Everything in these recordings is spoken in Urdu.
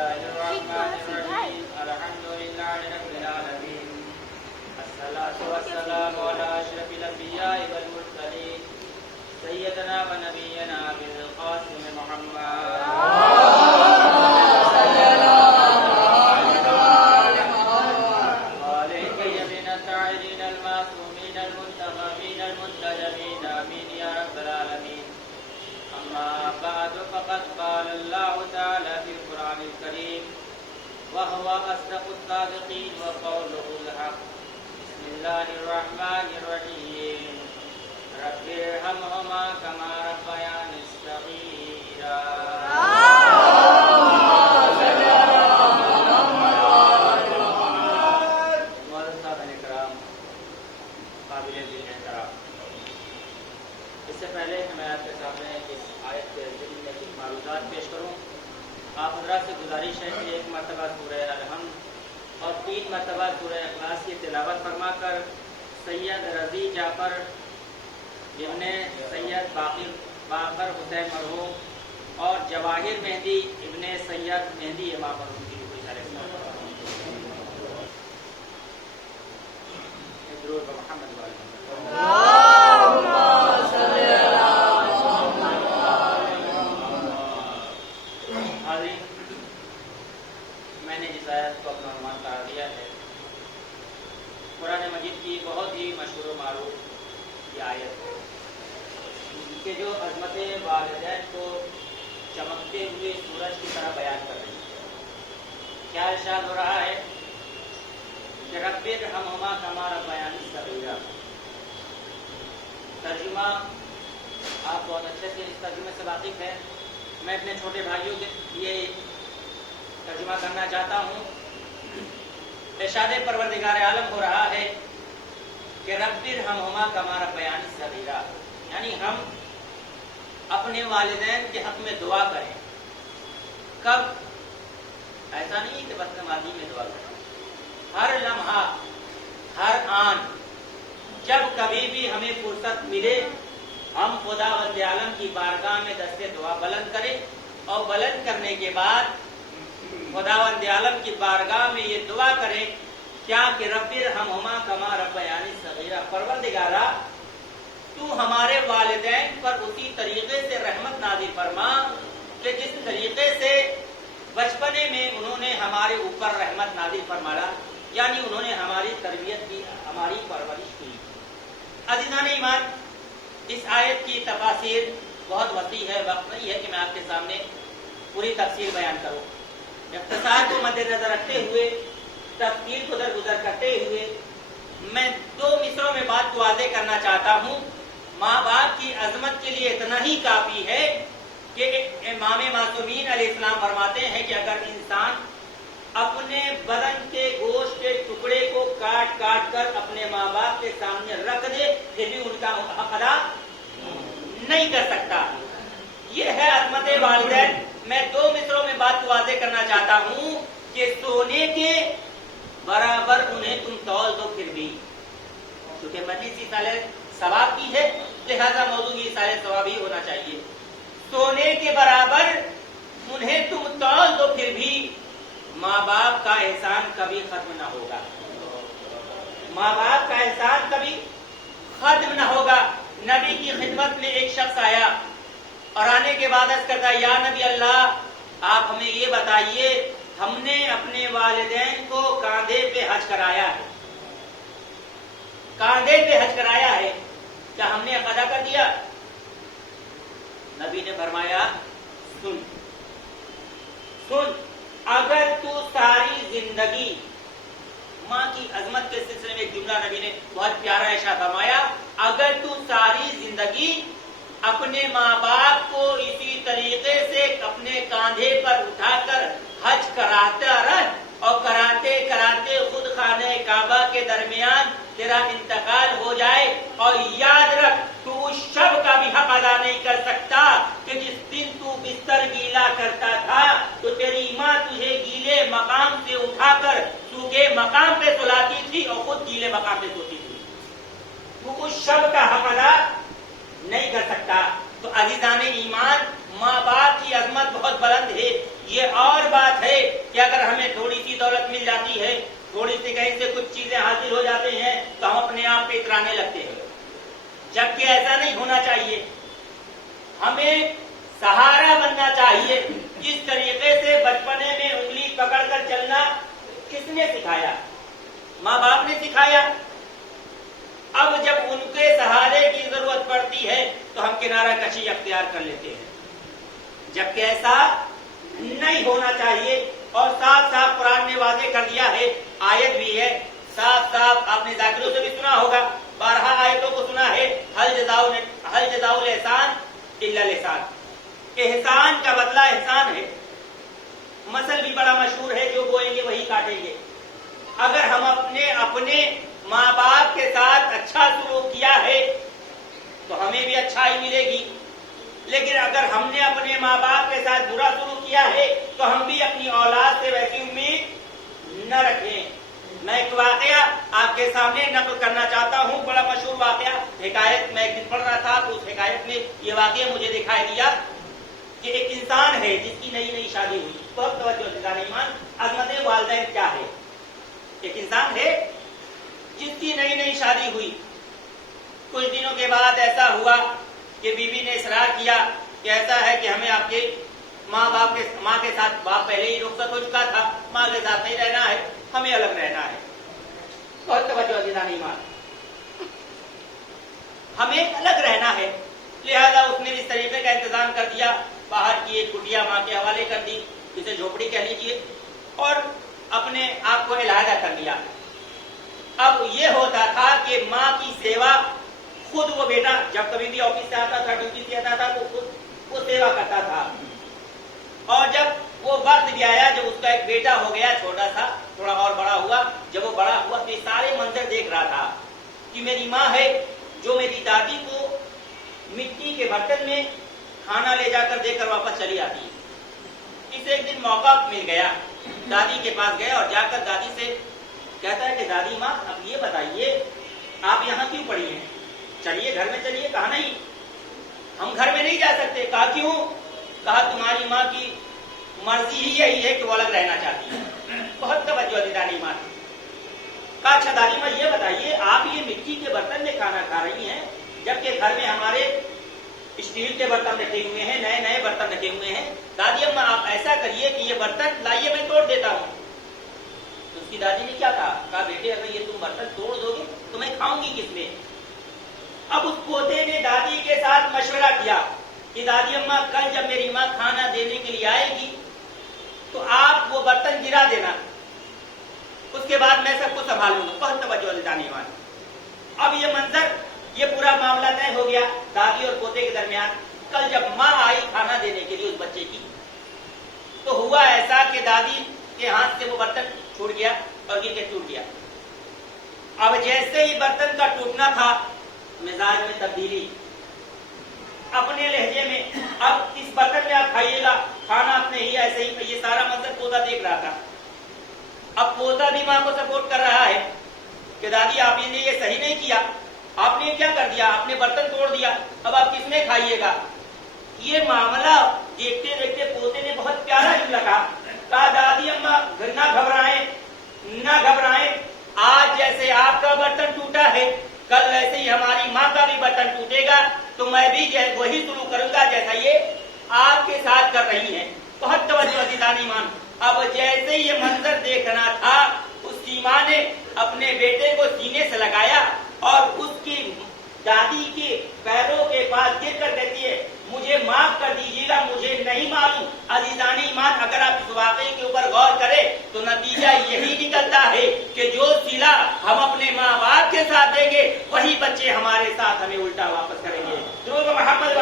الله الرحمن الرحيم الحمد لله رب العالمين الصلاة والسلام على أشرف الأنبياء والمرسلين سيدنا ونبينا أبي القاسم محمد وآله الطيبين الطاهرين المعصومين المنتخبين المنتجبين آمين يا رب العالمين. أما بعد فقد قال الله تعالى في القرآن الكريم وهو أصدق الصادقين وقوله الحق. بسم الله الرحمن الرحيم رب ارحمهما كما ربياني صغيرا. اس سے پہلے کہ میں آپ کے سامنے اس آیت کے ضمن میں کچھ معلومات پیش کروں، آپ حضرات سے گزارش ہے کہ ایک مرتبہ سورہ الحمد اور 3 مرتبہ سورہ اخلاص کی تلاوت فرما کر سید رضی جعفر ابن سید باقر حسین مرحوم اور جواہر مہدی ابن سید مہدی امام مرحوم کی کوئی سارے ضرور محمد میں نے اس آیت کو اپنا عنوان قرار دیا ہے. قرآن مجید کی بہت ہی مشہور و معروف یہ آیت ہے کہ جو عظمت والدین کو چمکتے ہوئے سورج کی طرح بیان کر رہی ہے. کیا ارشاد ہو رہا ہے کہ رب ارحمہما کما ربیانی صغیرا. ترجمہ آپ بہت اچھے سے اس ترجمے سے واقف ہیں. میں اپنے چھوٹے بھائیوں کے لیے ترجمہ کرنا چاہتا ہوں. ارشاد پروردگار عالم ہو رہا ہے کہ رب ارحمہما کما ربیانی صغیرا، یعنی ہم اپنے والدین کے حق میں دعا کریں. کب؟ ایسا نہیں کہ بس نمازی میں دعا کریں. ہر لمحہ، ہر آن، جب کبھی بھی ہمیں فرصت ملے ہم خداوند عالم کی بارگاہ میں دست دعا بلند کریں اور بلند کرنے کے بعد خداوند عالم کی بارگاہ میں یہ دعا کریں کیا کہ رب ارحمہما کما ربیانی صغیرا. پروردگارا تو ہمارے والدین پر اسی طریقے سے رحمت نازل فرما کہ جس طریقے سے بچپنے میں انہوں نے ہمارے اوپر رحمت نازل فرمایا، یعنی انہوں نے ہماری تربیت کی، ہماری پرورش کی. عزیزان ایمان، اس آیت کی تفاسیر بہت وسیع ہے. وقت نہیں ہے کہ میں آپ کے سامنے پوری تفصیل بیان کروں. اختصار کو مد نظر رکھتے ہوئے، تفصیل کو درگزر کرتے ہوئے میں 2 مصروں میں بات کو واضح کرنا چاہتا ہوں. ماں باپ کی عظمت کے لیے اتنا ہی کافی ہے کہ امام معصومین علیہ السلام فرماتے ہیں کہ اگر انسان اپنے بدن کے گوشت کے ٹکڑے کو کاٹ کاٹ کر اپنے ماں باپ کے سامنے رکھ دے پھر بھی ان کا حق ادا نہیں کر سکتا. یہ ہے عظمت والدین. میں 2 مصروں میں بات کو واضح کرنا چاہتا ہوں کہ سونے کے برابر انہیں تم تول دو پھر بھی. کیونکہ مجلس سالے ثواب کی ہے لہذا موضوع یہ سارے ثواب ہی ہونا چاہیے. سونے کے برابر انہیں تم تول دو پھر بھی ماں باپ کا احسان کبھی ختم نہ ہوگا. ماں باپ کا احسان کبھی ختم نہ ہوگا. نبی کی خدمت میں ایک شخص آیا اور آنے کے بعد عرض کرتا یا نبی اللہ آپ ہمیں یہ بتائیے ہم نے اپنے والدین کو کاندھے پہ حج کرایا ہے، کاندھے پہ حج کرایا ہے، کیا ہم نے ادا کر دیا؟ نبی نے فرمایا سن اگر تو ساری زندگی، ماں کی عظمت کے سلسلے میں ایک جملہ نبی نے بہت پیارا ارشاد فرمایا، اگر تو ساری زندگی اپنے ماں باپ کو اسی طریقے سے اپنے کاندھے پر اٹھا کر حج کراتا رہ اور کراتے کراتے خود خانہ کعبہ کے درمیان تیرا انتقال ہو جائے اور یاد رکھ تو اس شب کا بھی حق ادا نہیں کر سکتا کہ جس دن تو بستر گیلا کرتا تھا تو تیری ماں تجھے گیلے مقام سے اٹھا کر سوکھے مقام پہ سلاتی تھی اور خود گیلے مقام پہ سوتی تھی. تو اس شب کا حق ادا نہیں کر سکتا. تو عزیزان ایمان، ماں باپ کی عظمت بہت بلند ہے. یہ اور بات ہے کہ اگر ہمیں تھوڑی سی دولت مل جاتی ہے، تھوڑی سی کہیں سے کچھ چیزیں حاصل ہو جاتے ہیں تو ہم اپنے آپ پہ اترانے لگتے ہیں، جبکہ ایسا نہیں ہونا چاہیے. ہمیں سہارا بننا چاہیے. جس طریقے سے بچپنے میں انگلی پکڑ کر چلنا کس نے سکھایا؟ ماں باپ نے سکھایا. اب جب ان کے سہارے کی ضرورت پڑتی ہے تو ہم کنارہ کشی اختیار کر لیتے ہیں، جبکہ ایسا نہیں ہونا چاہیے. اور صاف صاف قرآن نے واضح کر دیا ہے، آیت بھی ہے صاف صاف، آپ نے ذاکروں سے بھی سنا ہوگا، 12 آیتوں کو سنا ہے، حل جزاء الاحسان الا الاحسان. احسان کا بدلہ احسان ہے. مثل بھی بڑا مشہور ہے، جو بوئیں گے وہی کاٹیں گے. اگر ہم اپنے ماں باپ کے ساتھ اچھا سلوک کیا ہے تو ہمیں بھی اچھائی ملے گی، لیکن اگر ہم نے اپنے ماں باپ کے ساتھ برا سلوک کیا ہے تو ہم بھی اپنی اولاد سے ویسی امید نہ رکھیں. میں ایک واقعہ آپ کے سامنے نقل کرنا چاہتا ہوں، بڑا مشہور واقعہ. حکایت میں ایک دن پڑھ رہا تھا تو اس حکایت میں یہ واقعہ مجھے دکھائی دیا کہ ایک انسان ہے جس کی نئی شادی ہوئی. بہت توجہ سے جانے ایمان، عظمت والدین کیا ہے. ایک انسان ہے جس کی نئی شادی ہوئی. کچھ دنوں کے بعد ایسا ہوا کہ بیوی نے اصرار کیا کہ ایسا ہے کہ ہمیں آپ کے ماں کے ساتھ، باپ پہلے ہی رخصت ہو چکا تھا، ماں کے ساتھ نہیں رہنا ہے، ہمیں الگ رہنا ہے. بہت توجہ سے جانے ایمان، ہمیں الگ رہنا ہے. لہذا اس نے اس طریقے کا انتظام کر دیا، باہر کی ایک کٹیا ماں کے حوالے کر دی، جسے جھوپڑی کہہ لیجیے، اور اپنے آپ کو علیحدہ کر لیا. اب یہ ہوتا تھا کہ ماں کی سیوا خود وہ بیٹا جب کبھی بھی آفس سے آتا تھا، ڈیوٹی سے آتا تھا تو خود وہ سیوا کرتا تھا. اور جب وہ وقت بھی آیا جب اس کا ایک بیٹا ہو گیا، چھوٹا سا، تھوڑا اور بڑا ہوا، جب وہ بڑا ہوا تو یہ سارے منظر دیکھ رہا تھا کہ میری ماں ہے جو میری دادی کو مٹی کے برتن میں کھانا لے جا کر دے کر واپس چلی آتی. اسے ایک دن موقع مل گیا، دادی کے پاس گیا اور جا کر دادی سے کہتا ہے کہ دادی ماں اب یہ بتائیے آپ یہاں کیوں پڑی ہیں؟ چلیے گھر میں چلیے. کہا نہیں، ہم گھر میں نہیں جا سکتے. کہا کیوں؟ کہا تمہاری ماں کی مرضی ہی یہی ہے کہ وہ الگ رہنا چاہتی ہے. بہت توجہ دی دادی ماں. کہا اچھا دادی ماں یہ بتائیے آپ یہ مٹی کے برتن میں کھانا کھا رہی ہیں جبکہ گھر میں ہمارے اسٹیل کے برتن رکھے ہوئے ہیں، نئے برتن رکھے ہوئے ہیں. دادی اماں آپ ایسا کریے کہ یہ برتن لائیے میں توڑ دیتا ہوں. تو اس کی دادی نے کیا کہا؟ کہا بیٹے اگر یہ تم برتن توڑ دو گے تو میں کھاؤں گی کس میں؟ اب اس پوتے نے دادی کے ساتھ مشورہ کیا کہ دادی اماں کل جب میری ماں کھانا دینے کے لیے آئے گی تو آپ وہ برتن گرا دینا، اس کے بعد میں سب کو سنبھالوں گا. بہت توجہ سے جانے والے. اب یہ منظر، یہ پورا معاملہ طے ہو گیا دادی اور پوتے کے درمیان. کل جب ماں آئی کھانا دینے کے لیے اس بچے کی تو ہوا ایسا کہ دادی کے ہاتھ سے وہ برتن چھوٹ گیا اور گر کے ٹوٹ گیا. اب جیسے ہی برتن کا ٹوٹنا تھا مزاج میں تبدیلی، اپنے لہجے میں، اب اس برتن میں آپ کھائیے گا، کھانا آپ نے ہی ایسے ہی. یہ سارا منظر پوتا دیکھ رہا تھا. اب پوتا بھی ماں کو سپورٹ کر رہا ہے کہ دادی آپ نے یہ صحیح نہیں کیا، آپ نے کیا کر دیا، آپ نے برتن توڑ دیا، اب آپ کس میں کھائیے گا. یہ معاملہ دیکھتے دیکھتے پوتے نے بہت پیارا جملہ کہا دادی اماں نہ گھبرائیں، آج جیسے آپ کا برتن ٹوٹا ہے کل ویسے ہی ہماری ماں کا بھی برتن ٹوٹے گا، تو میں بھی وہی سلوک کروں گا جیسا یہ آپ کے ساتھ کر رہی ہیں. بہت توجہ عزیزان ایمان. اب جیسے یہ منظر دیکھنا تھا اس کی ماں نے اپنے بیٹے کو سینے سے لگایا اور اس کی دادی کے پیروں کے پاس گر کر کہتی ہے مجھے معاف کر دیجیے گا، مجھے نہیں معلوم. عزیزان ایمان اگر آپ اس واقعے کے اوپر غور کریں تو نتیجہ یہی نکلتا ہے کہ جو صلہ ہم اپنے ماں باپ کے ساتھ دیں گے وہی بچے ہمارے ساتھ ہمیں الٹا واپس کریں گے. درود محمد.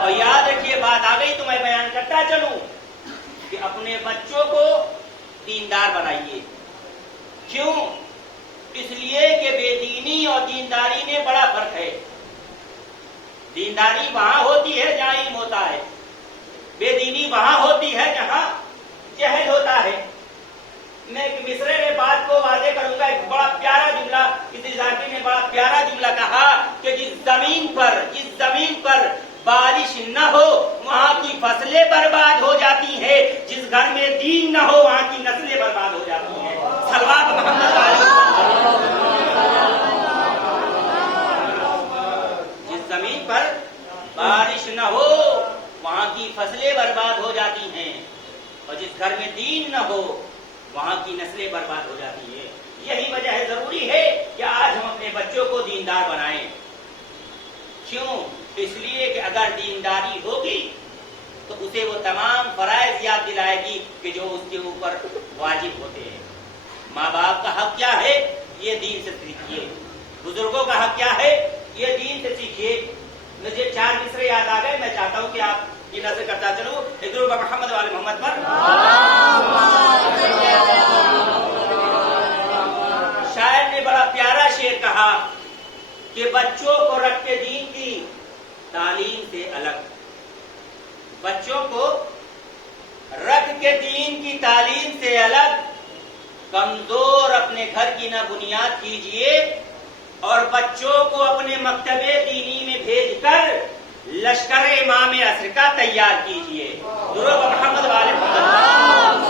اور یاد رکھیے بات آ گئی تو میں بیان کرتا چلوں کہ اپنے بچوں کو دیندار بنائیے. کیوں؟ اس لیے کہ بے دینی اور دینداری میں بڑا فرق ہے. دینداری وہاں ہوتی ہے جہاں علم ہوتا ہے، بے دینی وہاں ہوتی ہے جہاں جہل ہوتا ہے. میں ایک مصرے میں بات کو واضح کروں گا. ایک بڑا پیارا جملہ اس ذاکر نے بڑا پیارا جملہ کہا کہ جس زمین پر بارش فصلیں برباد ہو جاتی ہیں، اور جس گھر میں دین نہ ہو وہاں کی نسلیں برباد ہو جاتی ہیں۔ یہی وجہ ہے، ضروری ہے کہ آج ہم اپنے بچوں کو دیندار بنائیں۔ کیوں؟ اس لیے کہ اگر دینداری ہوگی تو اسے وہ تمام فرائض یاد دلائے گی کہ جو اس کے اوپر واجب ہوتے ہیں۔ ماں باپ کا حق کیا ہے؟ یہ دین سے سیکھیے۔ بزرگوں کا حق کیا ہے؟ یہ دین سے سیکھیے۔ مجھے 4 مصرے یاد آ گئے، میں چاہتا ہوں کہ آپ کی نظر کرتا چلو ایک درود محمد والے محمد پر۔ شاعر نے بڑا پیارا شعر کہا کہ بچوں کو رکھ کے دین کی تعلیم سے الگ، بچوں کو رکھ کے دین کی تعلیم سے الگ، کمزور اپنے گھر کی نہ بنیاد کیجیے، اور بچوں کو اپنے مکتب دینی میں بھیج کر لشکر امام عصر کا تیار کیجیے۔ درود محمد والے محمد۔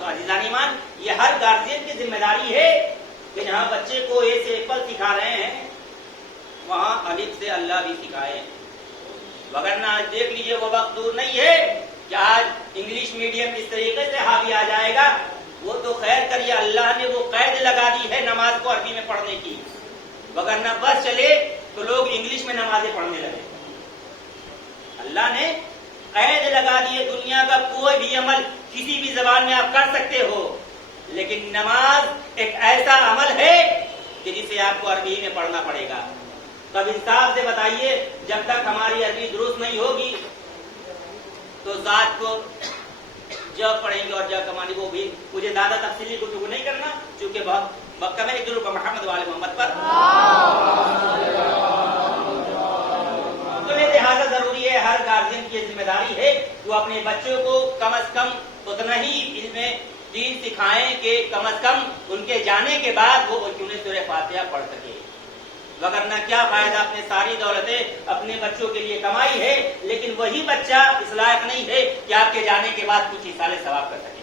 تو عزیزان ایمان، یہ ہر گارجین کی ذمہ داری ہے کہ جہاں بچے کو اے سے ایپل سکھا رہے ہیں وہاں الف سے اللہ بھی سکھائیں، وگرنہ آج دیکھ لیجئے وہ وقت دور نہیں ہے کہ آج انگلش میڈیم اس طریقے سے حاوی آ جائے گا۔ وہ تو خیر کریے اللہ نے وہ قید لگا دی ہے نماز کو عربی میں پڑھنے کی، وگرنہ بس چلے تو لوگ انگلش میں نمازیں پڑھنے لگے۔ اللہ نے قید لگا دی ہے، دنیا کا کوئی بھی عمل کسی بھی زبان میں آپ کر سکتے ہو، لیکن نماز ایک ایسا عمل ہے کہ جسے آپ کو عربی میں پڑھنا پڑے گا۔ تب انصاف سے بتائیے، جب تک ہماری عربی درست نہیں ہوگی تو ذات کو جب پڑھیں گے اور جب کمانی وہ بھی مجھے زیادہ تفصیلی گفتگو نہیں کرنا، چونکہ بہت وقت میں ایک درود محمد والے محمد پر۔ تو لہٰذا ضروری ہے، ہر گارجین کی ذمہ داری ہے کہ وہ اپنے بچوں کو کم از کم اتنا ہی علم دین سکھائیں کہ کم از کم ان کے جانے کے بعد وہ انہیں سورہ فاتحہ پڑھ سکے، وگرنہ کیا فائدہ؟ اپنے ساری دولتیں اپنے بچوں کے لیے کمائی ہے، لیکن وہی بچہ اس لائق نہیں ہے کہ آپ کے جانے کے بعد کچھ ایصال ثواب کر سکے۔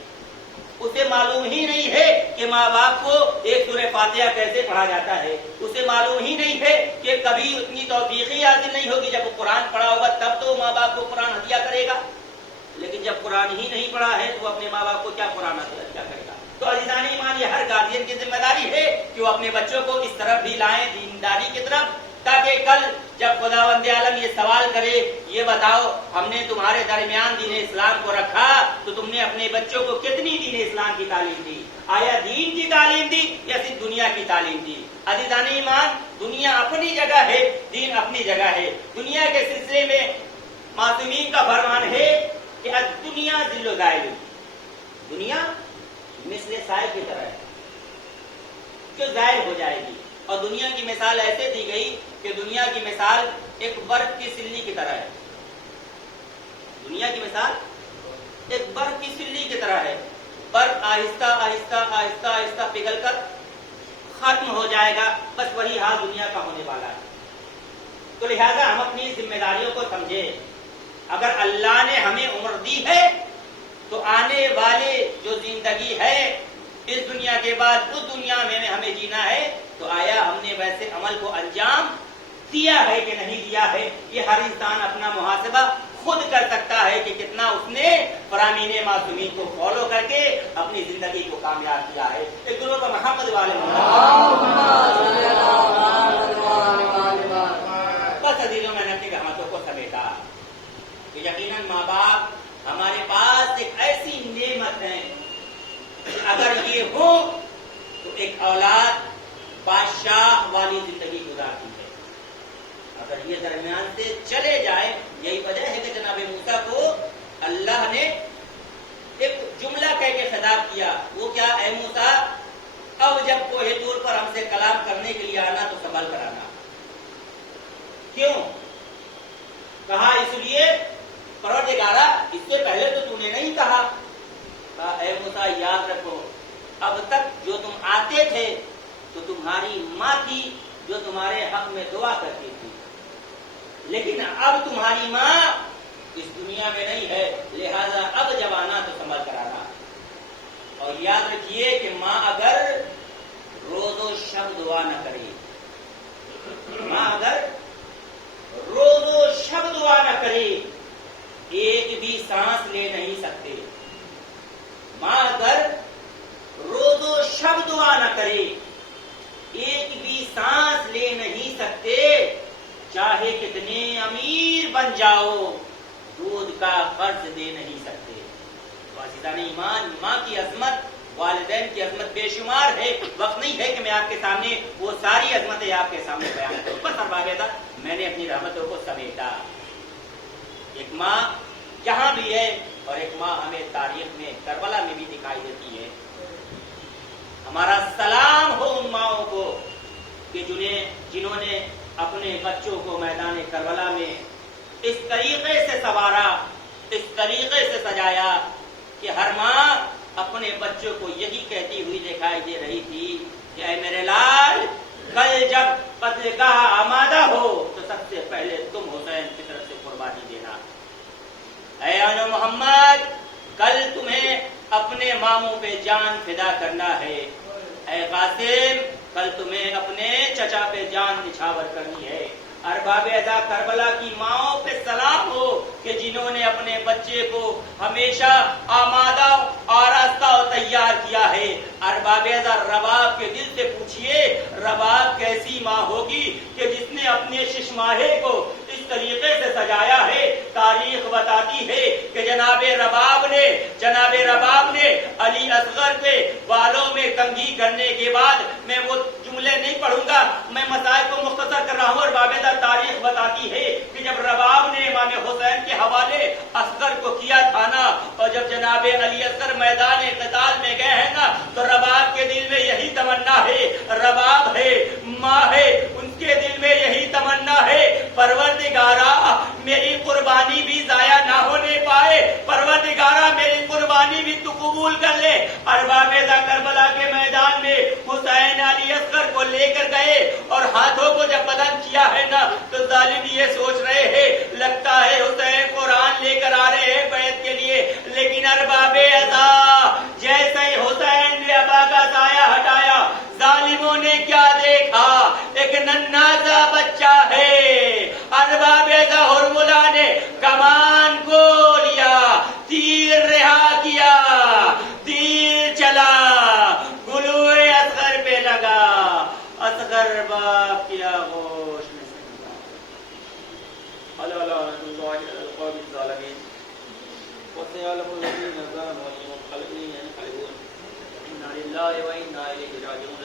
اسے معلوم ہی نہیں ہے کہ ماں باپ کو ایک سورہ فاتحہ کیسے پڑھا جاتا ہے، اسے معلوم ہی نہیں ہے کہ کبھی اتنی توفیق ہی حاصل نہیں ہوگی جب وہ قرآن پڑھا ہوگا تب تو ماں باپ کو قرآن ہدیہ کرے گا، لیکن جب قرآن ہی نہیں پڑھا ہے تو وہ اپنے ماں باپ کو کیا قرآن ہدیہ کرے گا؟ تو عزیزان ایمان، یہ ہر گارجین کی ذمہ داری ہے کہ وہ اپنے بچوں کو اس طرف بھی لائیں، دینداری کی طرف، تاکہ کل جب خداوند عالم یہ سوال کرے، یہ بتاؤ ہم نے تمہارے درمیان دین اسلام کو رکھا تو تم نے اپنے بچوں کو کتنی دین اسلام کی تعلیم دی؟ آیا دین کی تعلیم دی یا صرف دنیا کی تعلیم دی؟ عزیزان ایمان، دنیا اپنی جگہ ہے، دین اپنی جگہ ہے۔ دنیا کے سلسلے میں معصومین کا فرمان ہے کہ دنیا ذل و زائل، دنیا مثل سائے کی طرح ہے جو زائل ہو جائے گی، اور دنیا کی مثال ایسے دی گئی کہ دنیا کی مثال ایک برف کی سلی کی طرح ہے۔ دنیا کی مثال ایک برف کی سلی کی طرح ہے، برف آہستہ آہستہ آہستہ آہستہ پگھل کر ختم ہو جائے گا، بس وہی حال دنیا کا ہونے والا ہے۔ تو لہذا ہم اپنی ذمہ داریوں کو سمجھیں، اگر اللہ نے ہمیں عمر دی ہے تو آنے والے جو زندگی ہے اس دنیا کے بعد اس دنیا میں ہمیں جینا ہے، تو آیا ہم نے ویسے عمل کو انجام دیا ہے کہ نہیں دیا ہے؟ یہ ہر انسان اپنا محاسبہ خود کر سکتا ہے کہ کتنا اس نے فرامین معصومین کو فالو کر کے اپنی زندگی کو کامیاب کیا ہے۔ ایک درود محمد والے بس عزیزوں، میں نے اپنی رحمتوں کو سمیٹا کہ یقیناً ماں باپ ہمارے پاس ایک ایسی نعمت ہے کہ اگر یہ ہو تو ایک اولاد بادشاہ والی زندگی گزارتی ہے، اگر یہ درمیان سے چلے جائے۔ یہی وجہ ہے کہ جناب موسیٰ کو اللہ نے ایک جملہ کہہ کے خطاب کیا، وہ کیا؟ اے موسیٰ، اب جب کوہ طور پر ہم سے کلام کرنے کے لیے آنا تو سنبھل کر آنا۔ کیوں کہا؟ اس لیے پروردگارا، اس سے پہلے تو نے نہیں کہا۔ اے موسیٰ یاد رکھو، اب تک جو تم آتے تھے تو تمہاری ماں تھی جو تمہارے حق میں دعا کرتی تھی، لیکن اب تمہاری ماں اس دنیا میں نہیں ہے، لہذا اب جب آنا تو سنبھل کر آنا۔ اور یاد رکھیے کہ ماں اگر روز و شب دعا نہ کرے، ماں اگر روز و دعا نہ کرے ایک بھی سانس لے نہیں سکتے. ماں اگر روز و شب دعا نہ کرے ایک بھی سانس لے نہیں سکتے. چاہے کتنے امیر بن جاؤ دودھ کا قرض دے نہیں سکتے. عزیزان ایمان، ماں کی عظمت، والدین کی عظمت بے شمار ہے. وقت نہیں ہے کہ میں آپ کے سامنے وہ ساری عظمتیں آپ کے سامنے بیان کروں. بس اربابیدہ میں نے اپنی رحمتوں کو سمیٹا. ایک ماں جہاں بھی ہے اور ایک ماں ہمیں تاریخ میں کربلا میں بھی دکھائی دیتی ہے. ہمارا سلام ہو ان ماؤں کو کہ جنہوں نے اپنے بچوں کو میدان کربلا میں اس طریقے سے سنوارا، اس طریقے سے سجایا کہ ہر ماں اپنے بچوں کو یہی کہتی ہوئی دکھائی دے رہی تھی کہ اے میرے لال، کل جب قتلگاہ آمادہ ہو تو سب سے پہلے تم حسین کی طرف سے قربانی دینا. اے آن محمد، کل تمہیں اپنے ماموں پہ جان فدا کرنا ہے. اے قاسم، کل تمہیں اپنے چچا پہ جان نچھاور کرنی ہے. ارباب ادا کربلا کی ماؤں پہ سلام ہو کہ جنہوں نے اپنے بچے کو ہمیشہ آمادہ آراستہ اور تیار کیا ہے. ارباب ادا رباب کے دل سے پوچھئے رباب کیسی ماں ہوگی کہ جس نے اپنے ششماہے کو اس طریقے سے سجایا ہے. تاریخ بتاتی ہے کہ جناب رباب نے علی اصغر کے بالوں میں کنگھی کرنے کے بعد، میں وہ جملے نہیں پڑھوں گا، میں مسائل کو مختصر کر رہا ہوں. اور بابیدہ تاریخ بتاتی ہے کہ جب رباب نے امام حسین کے حوالے اصغر کو کیا تھا نا، اور جب جناب علی اصغر میدان قتال میں گئے ہیں نا، تو رباب کے دل میں یہی تمنا ہے، رباب ہے، ماں ہے، ان کے دل میں یہی تمنا ہے، پروردگارا میری قربانی بھی ضائع نہ ہونے پائے، پروردگارا میری قربانی بھی تو قبول کر لے. ارباب کربلا کے میدان میں حسین علی اصغر کو لے کر گئے اور ہاتھوں کو جب بدن کیا ہے نا، تو ظالم یہ سوچ رہے ہیں لگتا ہے حسین قرآن لے کر آ رہے ہیں بیعت کے لیے. لیکن ارباب ادا جیسے ہی حسین نے ابا کا سایہ ہٹایا، ظالموں نے کیا دیکھا؟ ایک ننھا سا بچہ ہے. ارباب ہرملا نے کمان کو لیا، تیر رہا کیا، تیر چلا، گلوئے اصغر پہ لگا. اصغر باپ کی آغوش میں سجدہ. اللہ القوم الظالمین وسيعلم الذين ظلموا أيهم الخلقين ينقلبون. إنا لله وإنا إليه راجعون.